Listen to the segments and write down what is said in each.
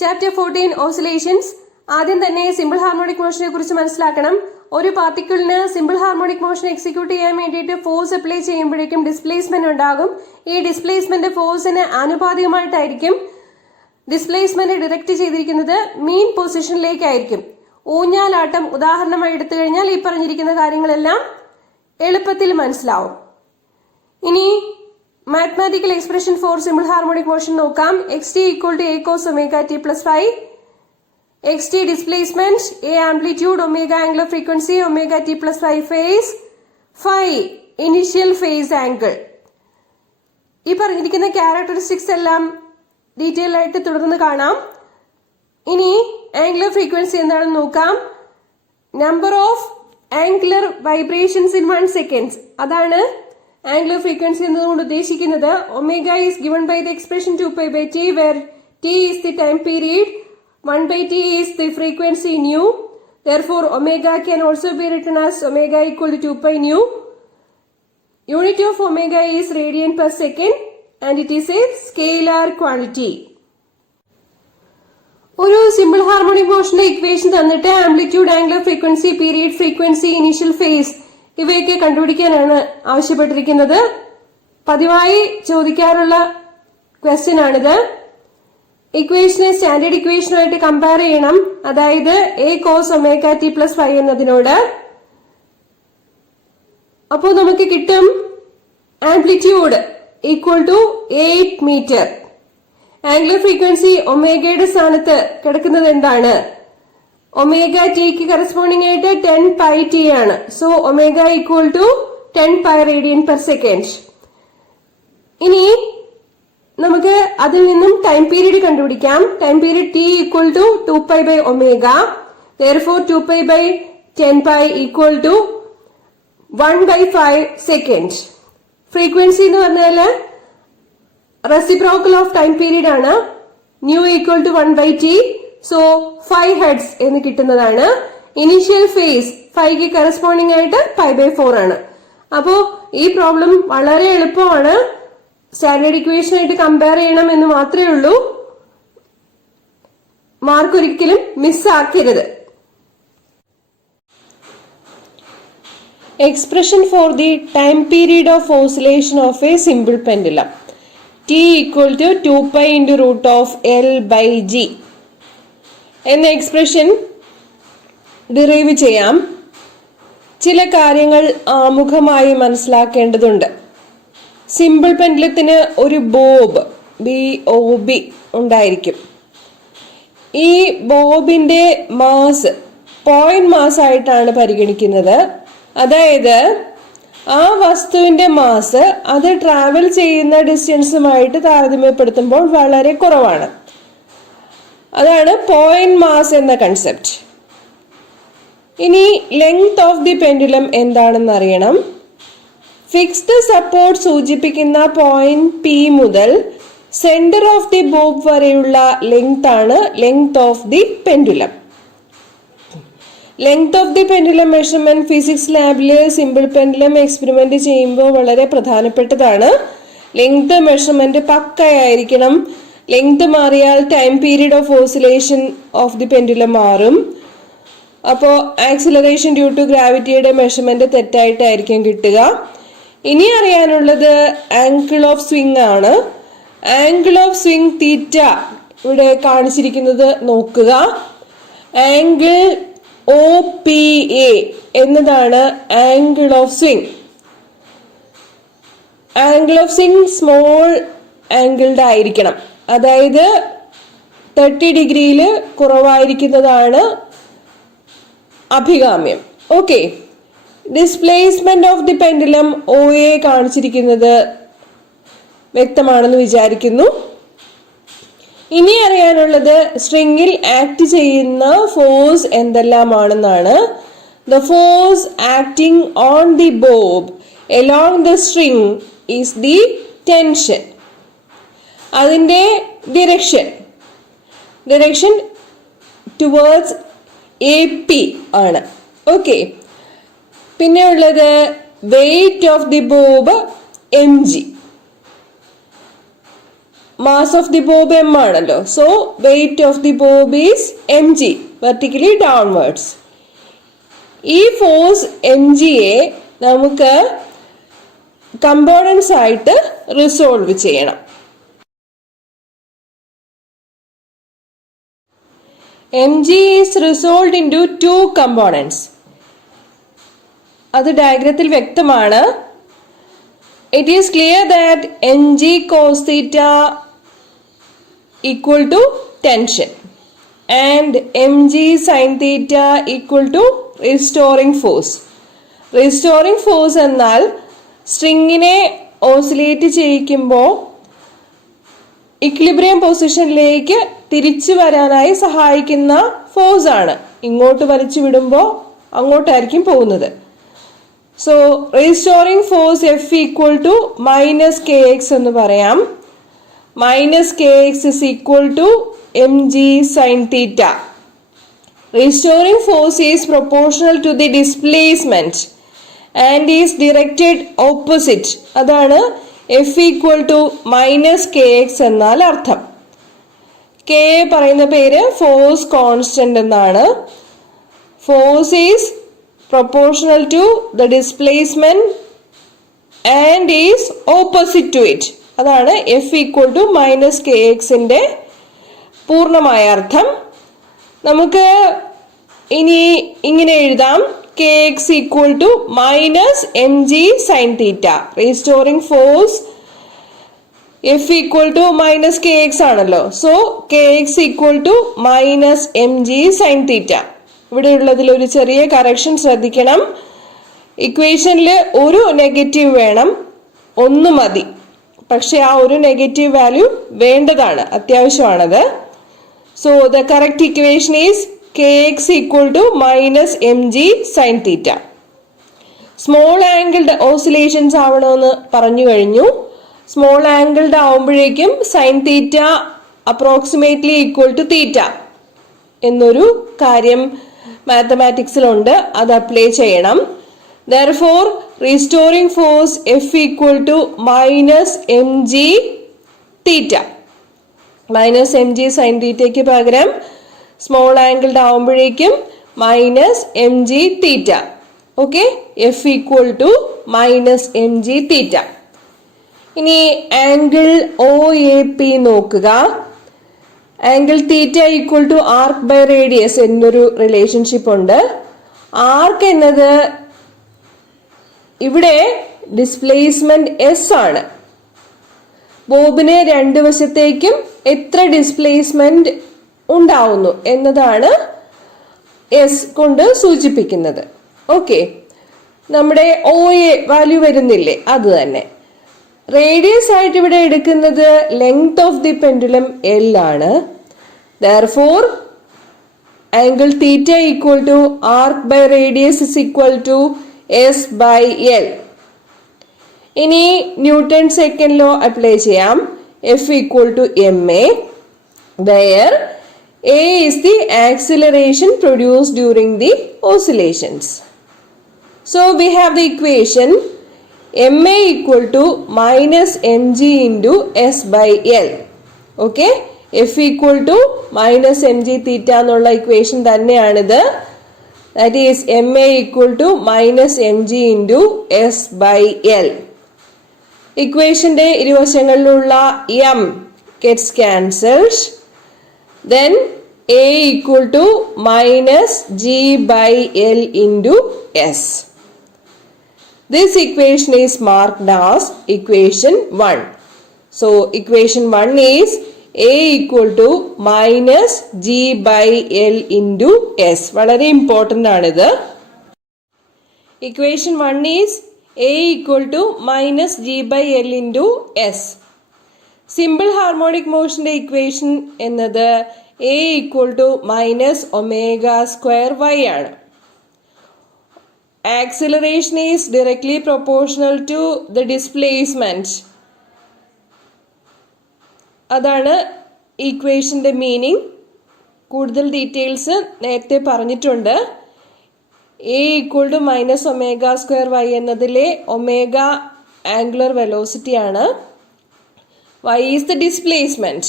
Chapter 14 oscillations. ആദ്യം തന്നെ simple harmonic മോഷനെ കുറിച്ച് മനസ്സിലാക്കണം. ഒരു പാർട്ടിക്കിളിന് സിമ്പിൾ ഹാർമോണിക് മോഷൻ എക്സിക്യൂട്ട് ചെയ്യാൻ വേണ്ടിയിട്ട് ഫോഴ്സ് അപ്ലൈ ചെയ്യുമ്പോഴേക്കും ഡിസ്പ്ലേസ്മെന്റ് ഉണ്ടാകും. ഈ ഡിസ്പ്ലേസ്മെന്റ് ഫോഴ്സിന് ആനുപാതികമായിട്ടായിരിക്കും. ഡിസ്പ്ലേസ്മെന്റ് ഡിറക്റ്റ് ചെയ്തിരിക്കുന്നത് മീൻ പൊസിഷനിലേക്കായിരിക്കും. ഊഞ്ഞാലാട്ടം ഉദാഹരണമായി എടുത്തു കഴിഞ്ഞാൽ ഈ പറഞ്ഞിരിക്കുന്ന കാര്യങ്ങളെല്ലാം എളുപ്പത്തിൽ മനസ്സിലാവും. ഇനി mathematical expression for simple harmonic motion നോക്കാം. X T equal to A cos omega T plus 5. X T displacement, A amplitude, omega angle of frequency, omega T plus 5 phase, 5 initial phase angle. ഈ പറഞ്ഞിരിക്കുന്ന characteristics എല്ലാം detail ആയിട്ട് തുടർന്ന് കാണാം. ഇനി angular frequency എന്താണെന്ന് നോക്കാം. Number of angular vibrations in 1 second, അതാണ് ആംഗുലർ ഫ്രീക്വൻസി എന്നതുകൊണ്ട് ഉദ്ദേശിക്കുന്നത്. Omega is given by the expression 2π/t where t is the time period, 1/t is the frequency nu. Therefore omega can also be written as omega equal to 2π nu. Unit of omega is radian per second and it is a scalar quantity. ഒരു simple harmonic മോഷന്റെ equation തന്നിട്ട് amplitude, angular frequency, period frequency, initial face ഇവയൊക്കെ കണ്ടുപിടിക്കാനാണ് ആവശ്യപ്പെട്ടിരിക്കുന്നത്. പതിവായി ചോദിക്കാറുള്ള question ആണിത്. ഇക്വേഷനെ standard ഇക്വേഷനുമായിട്ട് compare ചെയ്യണം. അതായത് A cos omega T plus 5 എന്നതിനോട്. അപ്പോൾ നമുക്ക് കിട്ടും amplitude equal to 8 metre. Angular frequency ഒമേഗയുടെ സ്ഥാനത്ത് കിടക്കുന്നത് എന്താണ്? ഒമേഗ ടിക്ക് കറസ്പോണ്ടിങ് ആയിട്ട് 10πt ആണ്. So omega equal to 10π radian per second. ഇനി നമുക്ക് അതിൽ നിന്നും ടൈം പീരീഡ് കണ്ടുപിടിക്കാം. Time period T equal to 2π/ഒമേഗ. therefore 2π/10π equal to 1/5 second. Frequency എന്ന് പറഞ്ഞാൽ റെസിപ്രോക്കൽ ഓഫ് ടൈം പീരീഡ് ആണ്. Nu equal to 1/t. So 5 hertz എന്ന് കിട്ടുന്നതാണ്. ഇനീഷ്യൽ ഫേസ് 5ക്ക് കറസ്പോണ്ടിങ് ആയിട്ട് π/4 ആണ്. അപ്പോ ഈ പ്രോബ്ലം വളരെ എളുപ്പമാണ്. സ്റ്റാൻഡേർഡ് ഇക്വേഷൻ ആയിട്ട് കമ്പയർ ചെയ്യണം എന്ന് മാത്രമേ ഉള്ളൂ. മാർക്ക് ഒരിക്കലും മിസ്സാക്കരുത്. Expression for the time period of oscillation of a simple pendulum. t equal to 2π into root of L/g എന്ന എക്സ്പ്രഷൻ ഡിറൈവ് ചെയ്യാം. ചില കാര്യങ്ങൾ ആമുഖമായി മനസ്സിലാക്കേണ്ടതുണ്ട്. സിമ്പിൾ പെൻഡുലത്തിന് ഒരു ബോബ് BOB ഉണ്ടായിരിക്കും. ഈ ബോബിന്റെ മാസ് പോയിന്റ് മാസ് ആയിട്ടാണ് പരിഗണിക്കുന്നത്. അതായത് ആ വസ്തുവിന്റെ മാസ് അത് ട്രാവൽ ചെയ്യുന്ന ഡിസ്റ്റൻസുമായിട്ട് താരതമ്യപ്പെടുത്തുമ്പോൾ വളരെ കുറവാണ്. അതാണ് പോയിന്റ് മാസ് എന്ന കൺസെപ്റ്റ്. ഇനി ലെങ്ത് ഓഫ് ദി പെൻഡുലം എന്താണെന്ന് അറിയണം. ഫിക്സ്ഡ് സപ്പോർട്ട് സൂചിപ്പിക്കുന്ന പോയിന്റ് P മുതൽ സെന്റർ ഓഫ് ദി ബോബ് വരെയുള്ള ലെങ്ത് ആണ് length of the pendulum. Length of the pendulum measurement physics ലാബില് സിമ്പിൾ പെൻഡുലം എക്സ്പെരിമെന്റ് ചെയ്യുമ്പോൾ വളരെ പ്രധാനപ്പെട്ടതാണ്. ലെങ്ത് മെഷർമെന്റ് പക്കയായിരിക്കണം. ലെങ്ത് മാറിയാൽ time period of oscillation of the pendulum മാറും. അപ്പോൾ ആക്സിലറേഷൻ ഡ്യൂ ടു ഗ്രാവിറ്റിയുടെ മെഷർമെന്റ് തെറ്റായിട്ടായിരിക്കും കിട്ടുക. ഇനി അറിയാനുള്ളത് ആംഗിൾ ഓഫ് സ്വിംഗ് ആണ്. ആംഗിൾ ഓഫ് സ്വിംഗ് തീറ്റ ഇവിടെ കാണിച്ചിരിക്കുന്നത് നോക്കുക. ആംഗിൾ OPA എന്നതാണ് angle of swing. Angle of swing small angled ആയിരിക്കണം. അതായത് 30 ഡിഗ്രിയിൽ കുറവായിരിക്കുന്നതാണ് അഭികാമ്യം. Okay. Displacement of the pendulum OA കാണിച്ചിരിക്കുന്നത് വ്യക്തമാണെന്ന് വിചാരിക്കുന്നു. ഇനി അറിയാനുള്ളത് സ്ട്രിങ്ങിൽ ആക്ട് ചെയ്യുന്ന ഫോഴ്സ് എന്തെല്ലാമാണെന്നാണ്. The force acting on the bob along the string is the tension. അതിന്റെ ഡിറക്ഷൻ ടുവേർഡ്സ് AP ആണ്. ഓക്കെ. പിന്നെ ഉള്ളത് weight of the bob mg. Mass of the Bob m ആണല്ലോ. So weight of the bob is mg, vertically downwards. ഈ force mg യെ നമുക്ക് components ആയിട്ട് resolve ചെയ്യണം. mg is resolved into 2 components. അത് ഡയഗ്രത്തിൽ വ്യക്തമാണ്. It is clear that mg cos theta equal to tension and mg sin theta equal to restoring force. Restoring force എന്നാൽ സ്ട്രിങ്ങിനെ oscillate ചെയ്യിക്കുമ്പോൾ equilibrium പൊസിഷനിലേക്ക് തിരിച്ചു വരാനായി സഹായിക്കുന്ന ഫോഴ്സ് ആണ്. ഇങ്ങോട്ട് വലിച്ചു വിടുമ്പോൾ അങ്ങോട്ടായിരിക്കും പോകുന്നത്. So restoring force F equal to minus kx എന്ന് പറയാം. Minus kx is equal to mg sin theta. Restoring force is proportional to the displacement and is directed opposite. അതാണ് F equal to minus kx എന്നാൽ അർത്ഥം. K പറയുന്ന പേര് force constant എന്നാണ്. Force is proportional to the displacement and is opposite to it. അതാണ് F equal to minus kx ന്റെ പൂർണ്ണമായ അർത്ഥം. നമുക്ക് ഇനി ഇങ്ങനെ എഴുതാം, kx equal to minus mg sin theta. Restoring force F equal to minus kx ആണല്ലോ. So kx equal to minus mg sin theta. ഇവിടെ ഉള്ളതിൽ ഒരു ചെറിയ കറക്ഷൻ ശ്രദ്ധിക്കണം. ഇക്വേഷനിൽ ഒരു നെഗറ്റീവ് വേണം, ഒന്ന് മതി. പക്ഷെ ആ ഒരു നെഗറ്റീവ് വാല്യൂ വേണ്ടതാണ്, അത്യാവശ്യമാണത്. So the correct equation is kx equal to minus mg sin theta. Small angled oscillations ആവണമെന്ന് പറഞ്ഞു കഴിഞ്ഞു. സ്മോൾ ആംഗിൾഡ് ആവുമ്പോഴേക്കും sine theta approximately equal to theta എന്നൊരു കാര്യം മാത്തമാറ്റിക്സിലുണ്ട്. അത് അപ്ലൈ ചെയ്യണം. Therefore, restoring force F equal to minus mg theta. Minus mg sin തീറ്റയ്ക്ക് പകരം സ്മോൾ ആംഗിൾഡ് ആവുമ്പോഴേക്കും minus mg theta. Okay, F equal to minus mg theta. ഇനി angle OAP നോക്കുക. Angle theta equal to arc by radius എന്നൊരു relationship ഉണ്ട്. Arc എന്നത് ഇവിടെ displacement S ആണ്. ബോബിന് രണ്ട് വശത്തേക്കും എത്ര ഡിസ്പ്ലേസ്മെന്റ് ഉണ്ടാവുന്നു എന്നതാണ് S കൊണ്ട് സൂചിപ്പിക്കുന്നത്. ഓക്കെ, നമ്മുടെ OA വാല്യൂ വരുന്നില്ലേ, അത് തന്നെ. റേഡിയസ് ആയിട്ട് ഇവിടെ എടുക്കുന്നത് length of the pendulum L ആണ്. Therefore, angle theta equal to arc by radius is equal to S by L. ഇനി ന്യൂട്ടൺ സെക്കൻഡ് ലോ അപ്ലൈ ചെയ്യാം. F equal to ma, where a is the acceleration produced during the oscillations. So we have the equation ma equal to minus mg into S by L. Okay, F equal to minus mg theta എന്നുള്ള equation തന്നെയാണിത്. That is ma equal to minus mg into S by L. ഇക്വേഷന്റെ ഇരുവശങ്ങളിലുള്ള m gets cancelled. Then a equal to minus g by L into S. This equation is marked as equation 1. So equation 1 is a equal to minus g by L into S. വളരെ important ആണിത്. Equation 1 is a equal to minus g by L into S. Simple harmonic മോഷന്റെ equation എന്നത് a equal to minus omega square y ആണ്. Acceleration is directly proportional to the displacement. അതാണ് ഈക്വേഷന്റെ meaning. കൂടുതൽ details നേരത്തെ പറഞ്ഞിട്ടുണ്ട്. A equal to minus omega square y എന്നതിലെ omega angular velocity ആണ്. Y is the displacement.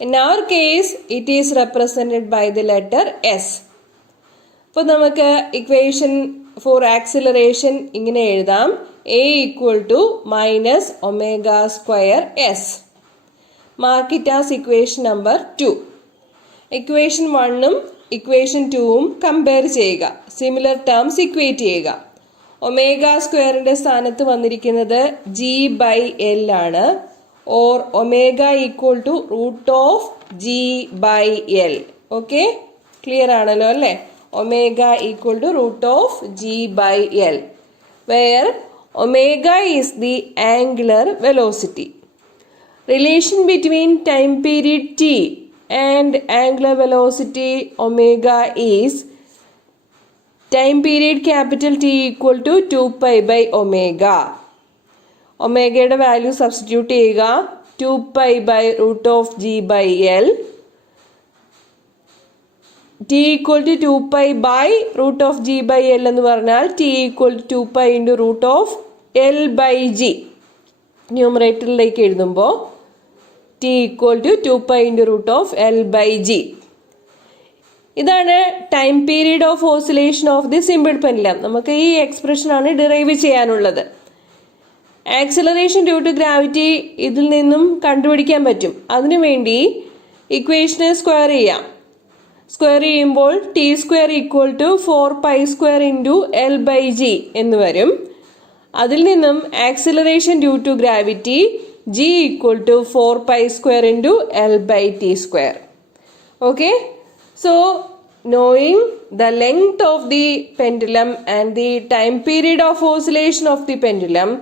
In our case, it is represented by the letter S. അപ്പോൾ നമുക്ക് equation for acceleration ഇങ്ങനെ എഴുതാം. A equal to minus omega square S. Mark it as equation number 2. Equation 1ഉം equation 2ഉം compare ചെയ്യുക. Similar terms equate ചെയ്യുക. Omega സ്ക്വയറിന്റെ സ്ഥാനത്ത് വന്നിരിക്കുന്നത് G by L ആണ്. Or omega equal to root of G by L. Okay, clear ആണല്ലോ അല്ലേ? Omega equal to root of G by L, where omega is the angular velocity. Relation between time period t and angular velocity omega is time period capital T equal to 2 pi by omega. ഒമേഗയുടെ value substitute ചെയ്യുക. 2 pi by root of G by L. T equal to 2 pi by root of G by L എന്ന് പറഞ്ഞാൽ T equal to 2 pi into root of L by G. ന്യൂമറേറ്ററിലേക്ക് എഴുതുമ്പോൾ T equal to 2 pi into root of L by G. ഇതാണ് time period of oscillation of the simple pendulum. നമുക്ക് ഈ എക്സ്പ്രഷനാണ് derive ചെയ്യാനുള്ളത്. Acceleration due to gravity ഇതിൽ നിന്നും കണ്ടുപിടിക്കാൻ പറ്റും. അതിനുവേണ്ടി ഇക്വേഷനെ സ്ക്വയർ ചെയ്യാം. സ്ക്വയർ ചെയ്യുമ്പോൾ t square equal to 4 pi square into l by g എന്ന് വരും. അതിൽ നിന്നും acceleration due to gravity g equal to 4 pi square into l by t square. Okay, so knowing the length of the pendulum and the time period of oscillation of the pendulum,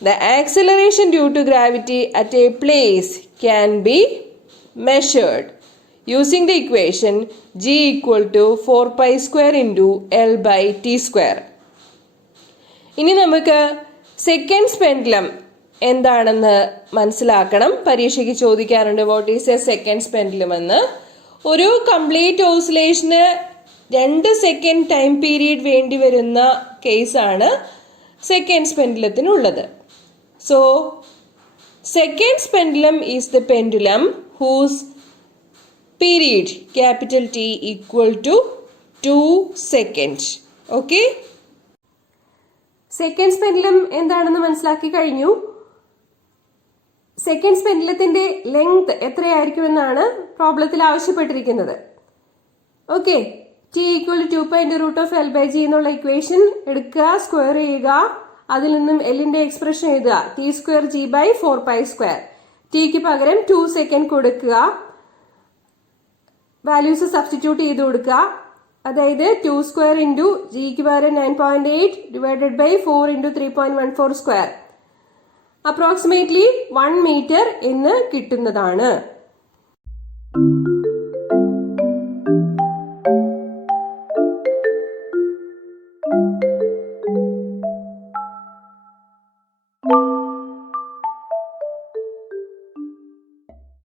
the acceleration due to gravity at a place can be measured using the equation G equal to 4 pi square into L by T square. ഇനി നമുക്ക് seconds pendulum എന്താണെന്ന് മനസ്സിലാക്കണം. പരീക്ഷയ്ക്ക് ചോദിക്കാറുണ്ട് what is A seconds pendulum എന്ന്. ഒരു complete ഓസിലേഷന് 2 second time period വേണ്ടി വരുന്ന കേസാണ് seconds പെൻഡുലത്തിനുള്ളത്. So, seconds pendulum is the pendulum whose period capital T equal to 2 seconds. Okay? Seconds pendulum എന്താണെന്ന് മനസ്സിലാക്കി കഴിഞ്ഞു. സെക്കൻഡ്സ് പെൻഡുലത്തിന്റെ ലെങ്ത് എത്രയായിരിക്കുമെന്നാണ് പ്രോബ്ലത്തിൽ ആവശ്യപ്പെട്ടിരിക്കുന്നത്. Okay, T equal to 2 pi into root of L by G എന്നുള്ള equation എടുക്കുക, square ചെയ്യുക. അതിൽ നിന്നും എല്ലിന്റെ എക്സ്പ്രഷൻ എഴുതുക. T square g by 4 pi square. ടിക്ക് പകരം 2 സെക്കൻഡ് കൊടുക്കുക. വാല്യൂസ് സബ്സ്റ്റിറ്റ്യൂട്ട് ചെയ്ത് കൊടുക്കുക. അതായത് 2 സ്ക്വയർ ഇൻറ്റു ജിക്ക് പകരം 9.8 divided by 4 into 3.14 square, approximately 1 metre എന്ന് കിട്ടുന്നതാണ്.